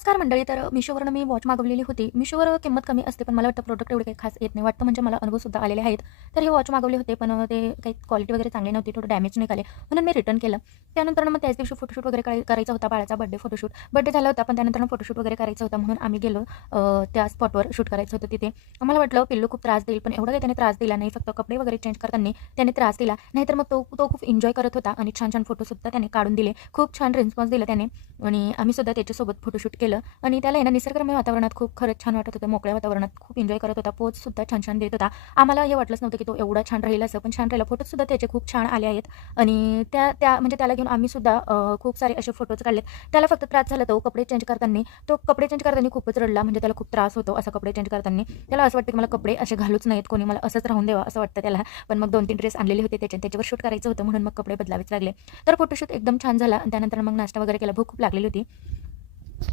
नमस्कार मंडळी. तर मिशोवरून मी वॉच मागवलेली होती. मिशोवर किंमत कमी असते, पण मला वाटतं प्रोडक्ट एवढे काही खास येत नाही. वाटतं म्हणजे मला अनुभवसुद्धा आलेले आहेत. तर हे वॉच मागवले होते, पण ते काही क्वालिटी वगैरे चांगली नव्हती, थोडं डॅमेज निघाले. म्हणून मी रिटर्न केलं. त्यानंतर मग त्याच दिवशी फोटोशूट वगैरे करायचा होता, बाळाचा बर्थडे फोटोशूट. बर्थडे झाला होता, पण त्यानंतर फोटोशूट वगैरे करायचा होता, म्हणून आम्ही गेलो. त्या स्पॉटवर शूट करायचं होतं तिथे. आम्हाला वाटलं पिल्लू खूप त्रास देईल, पण एवढं काही त्याने त्रास दिला नाही. फक्त कपडे वगैरे चेंज करताना त्याने त्रास दिला. नाहीतर मग तो तो खूप एन्जॉय करत होता आणि छान-छान फोटोसुद्धा त्याने काढून दिले. खूप छान रिस्पॉन्स दिला त्याने आणि आम्ही सुद्धा त्याच्यासोबत फोटोशूट केलं. आणि त्याला आहे ना निसर्गरम्य वातावरणात खूप खरंच छान वाटत होतं. मोकळ्या वातावरणात खूप एन्जॉय करत होता. पोजसुद्धा छान-छान देत होता. आम्हाला हे वाटलंच नव्हतं, की तो एवढा छान राहील असं, पण छान राहिला. फोटोसुद्धा त्याचे खूप छान आले आहेत आणि त्या त्या म्हणजे त्याला घेऊन आम्ही सुद्धा खूप सारे असे फोटोज काढलेत. त्याला फक्त त्रास झाला तो कपडे चेंज करताना. तो कपडे चेंज करताना खूपच रडला. म्हणजे त्याला खूप त्रास होतो असा कपडे चेंज करताना. त्याला असं वाटतं, की मला कपडे असे घालूच नाहीत कोणी, मला असंच राहून द्यावं असं वाटतं त्याला. पण मग 2-3 ड्रेस आणलेले होते त्याच्यावर शूट करायचं होतं, म्हणून मग कपडे बदलावेच लागले. तर फोटोशूट एकदम छान झाला आणि त्यानंतर मग नाश्ता वगैरे केला. भूक खूप लागलेली होती.